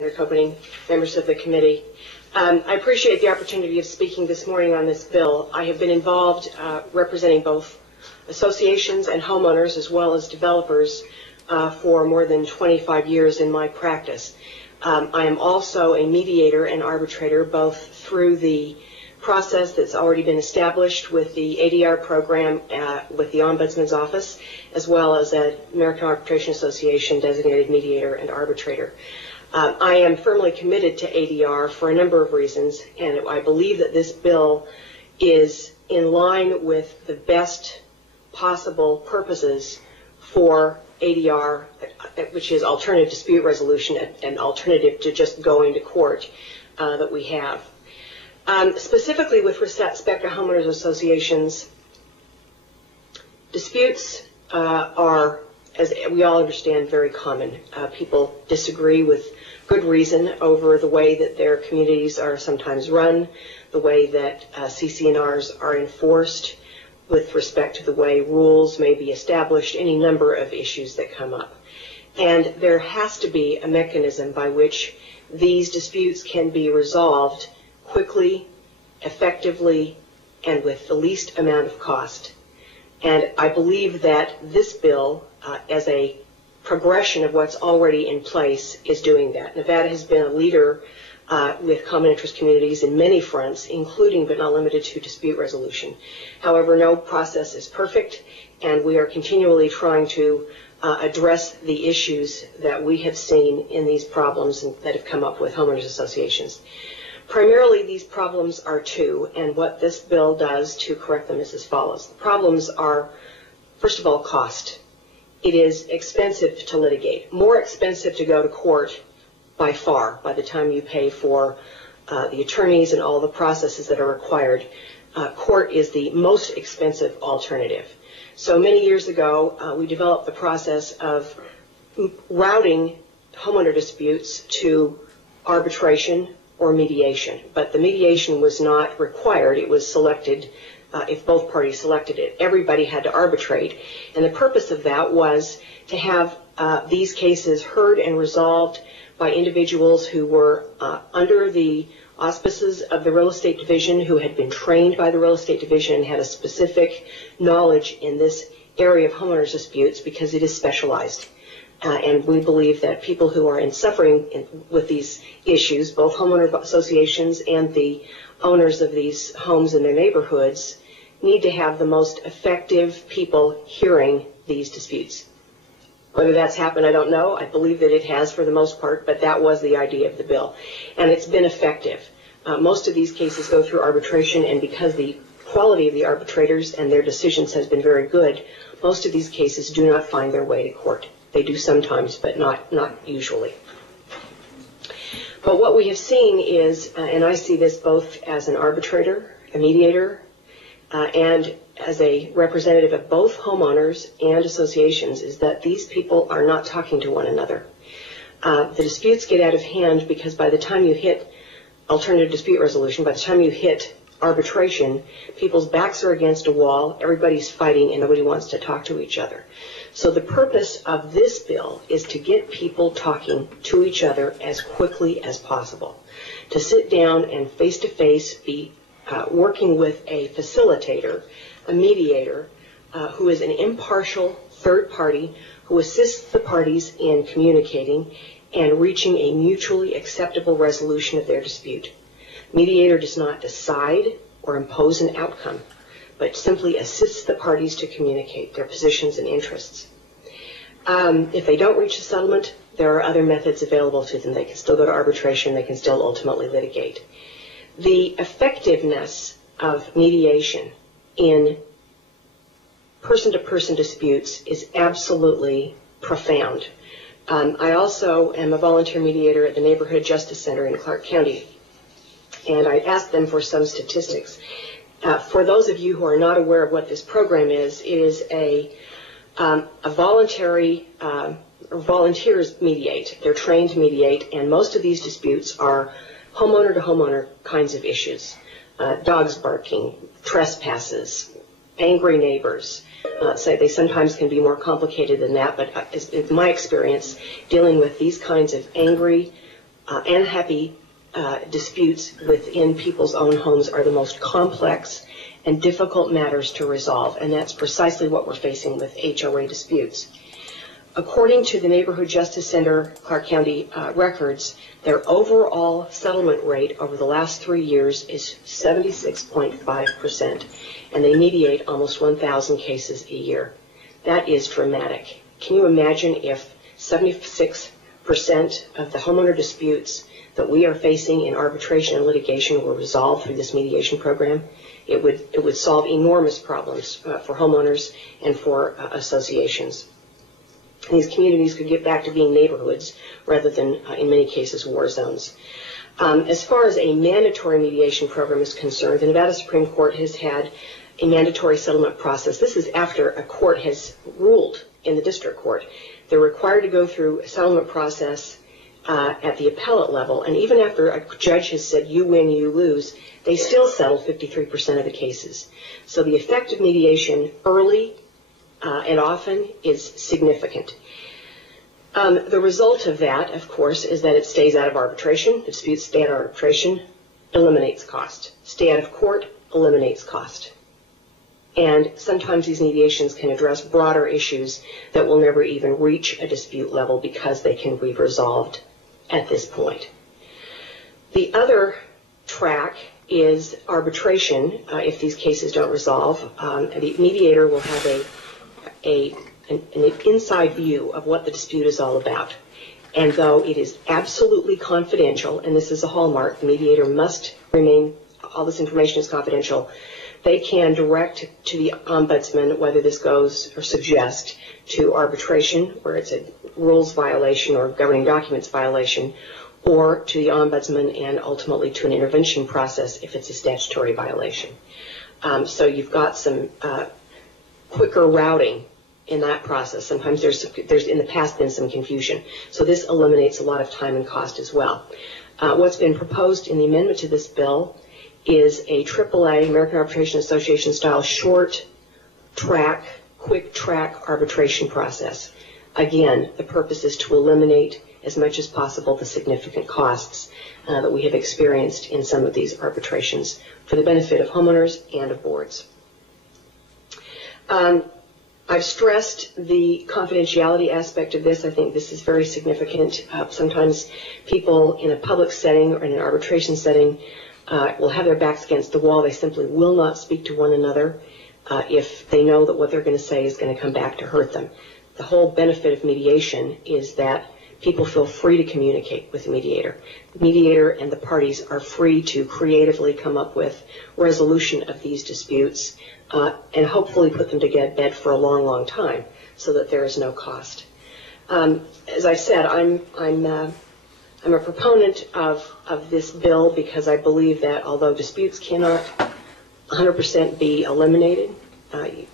Opening, members of the committee. I appreciate the opportunity of speaking this morning on this bill. I have been involved representing both associations and homeowners as well as developers for more than 25 years in my practice. I am also a mediator and arbitrator both through the process that's already been established with the ADR program with the Ombudsman's Office, as well as an American Arbitration Association designated mediator and arbitrator. I am firmly committed to ADR for a number of reasons, and I believe that this bill is in line with the best possible purposes for ADR, which is alternative dispute resolution, an alternative to just going to court that we have. Specifically with respect to homeowners associations, disputes are, as we all understand, very common. People disagree with good reason over the way that their communities are sometimes run, the way that CC&Rs are enforced with respect to the way rules may be established, any number of issues that come up. And there has to be a mechanism by which these disputes can be resolved quickly, effectively, and with the least amount of cost. And I believe that this bill, as a progression of what's already in place, is doing that. Nevada has been a leader with common interest communities in many fronts, including but not limited to dispute resolution. However, no process is perfect, and we are continually trying to address the issues that we have seen in these problems that have come up with homeowners associations. Primarily, these problems are two, and what this bill does to correct them is as follows. The problems are, first of all, cost. It is expensive to litigate, more expensive to go to court by far by the time you pay for the attorneys and all the processes that are required. Court is the most expensive alternative. So many years ago, we developed the process of routing homeowner disputes to arbitration or mediation, but the mediation was not required. It was selected if both parties selected it. Everybody had to arbitrate, and the purpose of that was to have these cases heard and resolved by individuals who were under the auspices of the real estate division, who had been trained by the real estate division and had a specific knowledge in this area of homeowners disputes because it is specialized. And we believe that people who are suffering with these issues, both homeowner associations and the owners of these homes in their neighborhoods, need to have the most effective people hearing these disputes. Whether that's happened, I don't know. I believe that it has for the most part, but that was the idea of the bill. And it's been effective. Most of these cases go through arbitration, and because the quality of the arbitrators and their decisions has been very good, most of these cases do not find their way to court. They do sometimes, but not usually. But what we have seen is, and I see this both as an arbitrator, a mediator, and as a representative of both homeowners and associations, is that these people are not talking to one another. The disputes get out of hand because by the time you hit alternative dispute resolution, by the time you hit arbitration, people's backs are against a wall, everybody's fighting, and nobody wants to talk to each other. So the purpose of this bill is to get people talking to each other as quickly as possible, to sit down and face-to-face be working with a facilitator, a mediator, who is an impartial third party who assists the parties in communicating and reaching a mutually acceptable resolution of their dispute. Mediator does not decide or impose an outcome, but simply assists the parties to communicate their positions and interests. If they don't reach a settlement, there are other methods available to them. They can still go to arbitration. They can still ultimately litigate. The effectiveness of mediation in person-to-person disputes is absolutely profound. I also am a volunteer mediator at the Neighborhood Justice Center in Clark County, and I asked them for some statistics. For those of you who are not aware of what this program is, it is a voluntary, volunteers mediate. They're trained to mediate, and most of these disputes are homeowner to homeowner kinds of issues. Dogs barking, trespasses, angry neighbors. So they sometimes can be more complicated than that, but in my experience, dealing with these kinds of angry, and happy disputes within people's own homes are the most complex and difficult matters to resolve, and that's precisely what we're facing with HOA disputes. According to the Neighborhood Justice Center Clark County records, their overall settlement rate over the last 3 years is 76.5%, and they mediate almost 1,000 cases a year. That is dramatic. Can you imagine if 76% of the homeowner disputes that we are facing in arbitration and litigation were resolved through this mediation program? It would solve enormous problems for homeowners and for associations. These communities could get back to being neighborhoods rather than, in many cases, war zones. As far as a mandatory mediation program is concerned, the Nevada Supreme Court has had a mandatory settlement process. This is after a court has ruled in the district court. They're required to go through a settlement process at the appellate level, and even after a judge has said you win, you lose, they still settle 53% of the cases. So the effect of mediation early and often is significant. The result of that, of course, is that it stays out of arbitration. Disputes stay out of arbitration, eliminates cost. Stay out of court, eliminates cost. And sometimes these mediations can address broader issues that will never even reach a dispute level because they can be resolved at this point. The other track is arbitration. If these cases don't resolve, the mediator will have an inside view of what the dispute is all about. And though it is absolutely confidential, and this is a hallmark, the mediator must remain, all this information is confidential, they can direct to the ombudsman whether this goes or suggest to arbitration, where it's a rules violation or governing documents violation, or to the ombudsman and ultimately to an intervention process if it's a statutory violation. So you've got some quicker routing in that process. Sometimes there's in the past been some confusion. So this eliminates a lot of time and cost as well. What's been proposed in the amendment to this bill is a AAA, American Arbitration Association style short track, quick track arbitration process. Again, the purpose is to eliminate as much as possible the significant costs that we have experienced in some of these arbitrations for the benefit of homeowners and of boards. I've stressed the confidentiality aspect of this. I think this is very significant. Sometimes people in a public setting or in an arbitration setting will have their backs against the wall. They simply will not speak to one another if they know that what they're going to say is going to come back to hurt them. The whole benefit of mediation is that people feel free to communicate with the mediator. The mediator and the parties are free to creatively come up with resolution of these disputes and hopefully put them to bed for a long, long time so that there is no cost. As I said, I'm a proponent of this bill because I believe that although disputes cannot 100% be eliminated,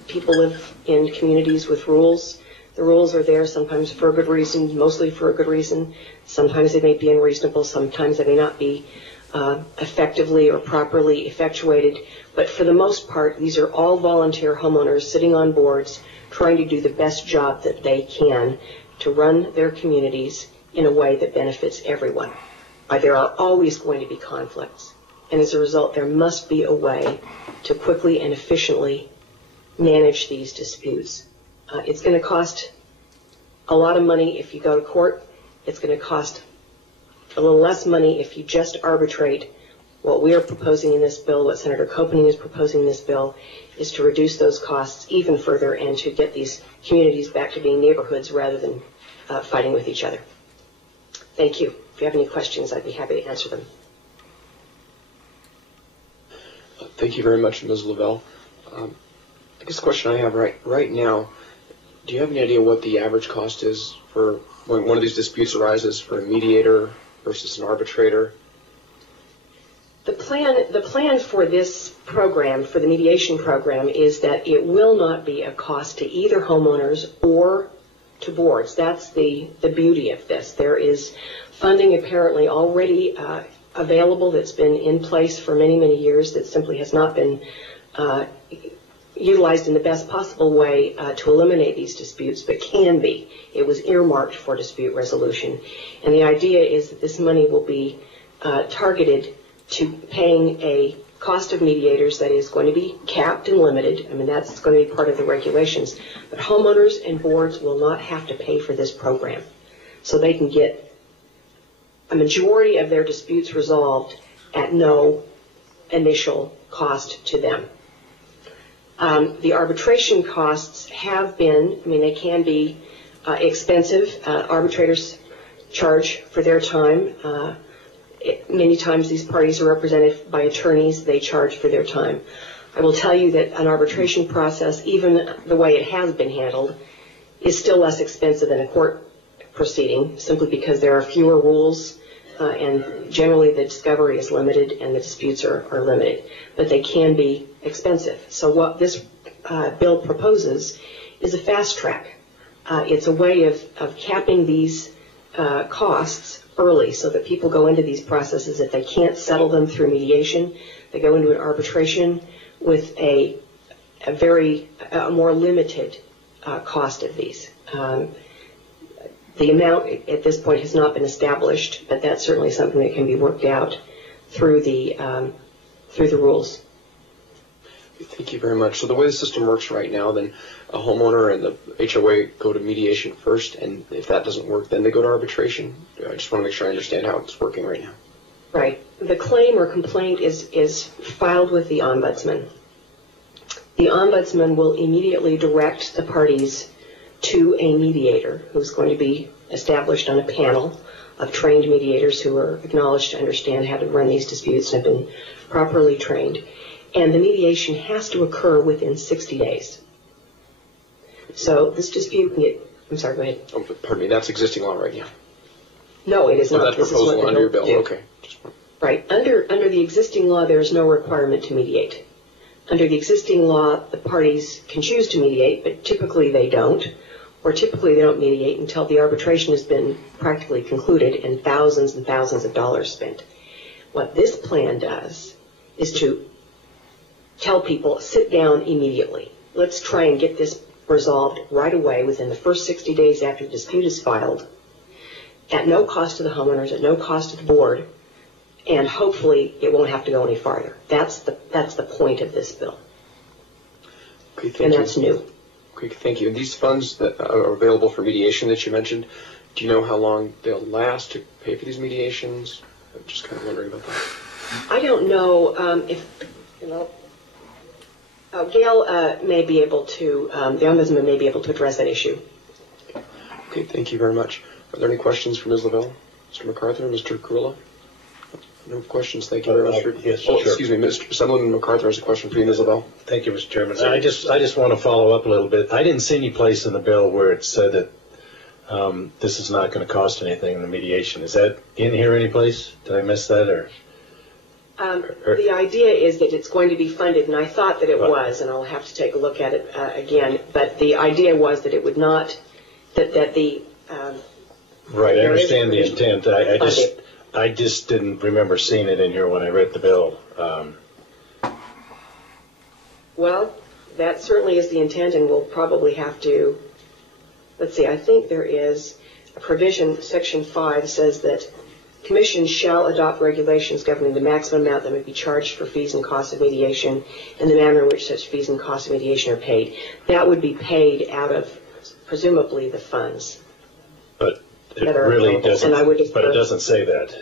people live in communities with rules. The rules are there sometimes for a good reason, mostly for a good reason. Sometimes they may be unreasonable, sometimes they may not be effectively or properly effectuated. But for the most part, these are all volunteer homeowners sitting on boards trying to do the best job that they can to run their communities in a way that benefits everyone. There are always going to be conflicts, and as a result, there must be a way to quickly and efficiently manage these disputes. It's going to cost a lot of money if you go to court. It's going to cost a little less money if you just arbitrate. What we are proposing in this bill, what Senator Copening is proposing in this bill, is to reduce those costs even further and to get these communities back to being neighborhoods rather than fighting with each other. Thank you. If you have any questions, I'd be happy to answer them. Thank you very much, Ms. Lavelle. I guess the question I have right now, do you have any idea what the average cost is for when one of these disputes arises for a mediator versus an arbitrator? The plan for this program, for the mediation program, is that it will not be a cost to either homeowners or to boards. That's the beauty of this. There is funding apparently already available that's been in place for many, many years that simply has not been utilized in the best possible way to eliminate these disputes, but can be. It was earmarked for dispute resolution. And the idea is that this money will be targeted to paying a cost of mediators that is going to be capped and limited. I mean, that's going to be part of the regulations. But homeowners and boards will not have to pay for this program. So they can get a majority of their disputes resolved at no initial cost to them. The arbitration costs have been, I mean, they can be expensive. Arbitrators charge for their time. Many times these parties are represented by attorneys. They charge for their time. I will tell you that an arbitration process, even the way it has been handled, is still less expensive than a court proceeding, simply because there are fewer rules and generally the discovery is limited and the disputes are limited. But they can be expensive. So what this bill proposes is a fast track. It's a way of capping these costs early so that people go into these processes. If they can't settle them through mediation, they go into an arbitration with a more limited cost of these. The amount at this point has not been established, but that's certainly something that can be worked out through the rules. Thank you very much. So the way the system works right now, then a homeowner and the HOA go to mediation first, and if that doesn't work, then they go to arbitration. I just want to make sure I understand how it's working right now. Right. The claim or complaint is filed with the ombudsman. The ombudsman will immediately direct the parties to a mediator who's going to be established on a panel of trained mediators who are acknowledged to understand how to run these disputes and have been properly trained. And the mediation has to occur within 60 days. So this dispute can get, I'm sorry, go ahead. Oh, pardon me, that's existing law right now. No, it is not. That's proposal under your bill. Okay. Right. Under the existing law, there is no requirement to mediate. Under the existing law, the parties can choose to mediate, but typically they don't, or typically they don't mediate until the arbitration has been practically concluded and thousands of dollars spent. What this plan does is to tell people, sit down immediately. Let's try and get this resolved right away within the first 60 days after the dispute is filed, at no cost to the homeowners, at no cost to the board, and hopefully it won't have to go any farther. That's the point of this bill. Okay, thank and you. That's new. Okay, thank you. And these funds that are available for mediation that you mentioned, do you know how long they'll last to pay for these mediations? I'm just kind of wondering about that. I don't know if, Gail may be able to, the Ombudsman may be able to address that issue. Okay, thank you very much. Are there any questions for Ms. Lavelle? Mr. MacArthur, Mr. Carrillo? No questions. Thank you very much. Yes, sure. Excuse me, Mr. Assemblyman MacArthur has a question for you, Ms. Lavelle. Thank you, Mr. Chairman. I just want to follow up a little bit. I didn't see any place in the bill where it said that this is not going to cost anything in the mediation. Is that in here any place? Did I miss that, or? The idea is that it's going to be funded, and I thought that it was, and I'll have to take a look at it again, but the idea was that it would not, that the... right, I understand the intent. I just didn't remember seeing it in here when I read the bill. Well, that certainly is the intent, and we'll probably have to, let's see, I think there is a provision, Section 5 says that Commission shall adopt regulations governing the maximum amount that may be charged for fees and costs of mediation and the manner in which such fees and costs of mediation are paid. That would be paid out of, presumably, the funds. But it really doesn't, but it doesn't say that.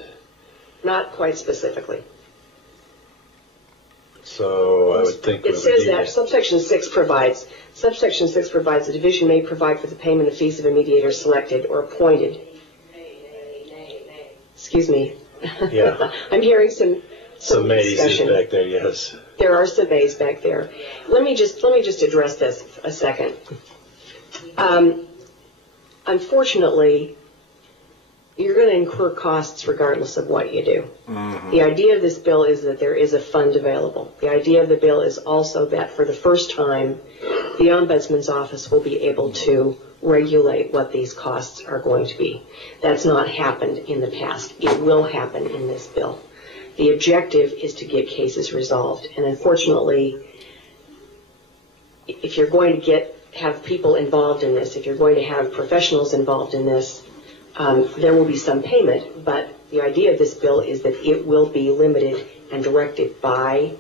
Not quite specifically. So I would think it says that subsection 6 provides the division may provide for the payment of fees of a mediator selected or appointed. Excuse me. Yeah. I'm hearing some mazes back there. Yes. There are some mazes back there. Let me just address this a second. Unfortunately, you're going to incur costs regardless of what you do. Mm-hmm. The idea of this bill is that there is a fund available. The idea of the bill is also that for the first time, the Ombudsman's office will be able to regulate what these costs are going to be. That's not happened in the past. It will happen in this bill. The objective is to get cases resolved. And unfortunately, if you're going to have people involved in this, if you're going to have professionals involved in this, there will be some payment, but the idea of this bill is that it will be limited and directed by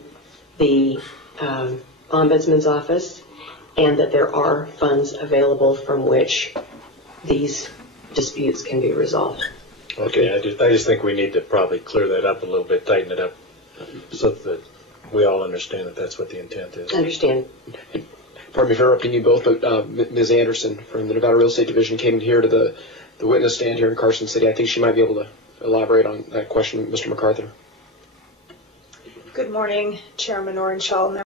the Ombudsman's office, and that there are funds available from which these disputes can be resolved. Okay, I just think we need to probably clear that up a little bit, tighten it up, so that we all understand that that's what the intent is. Understand. Pardon me for interrupting you both, but Ms. Anderson from the Nevada Real Estate Division came here to the witness stand here in Carson City. I think she might be able to elaborate on that question, Mr. MacArthur. Good morning, Chairman Orenshaw.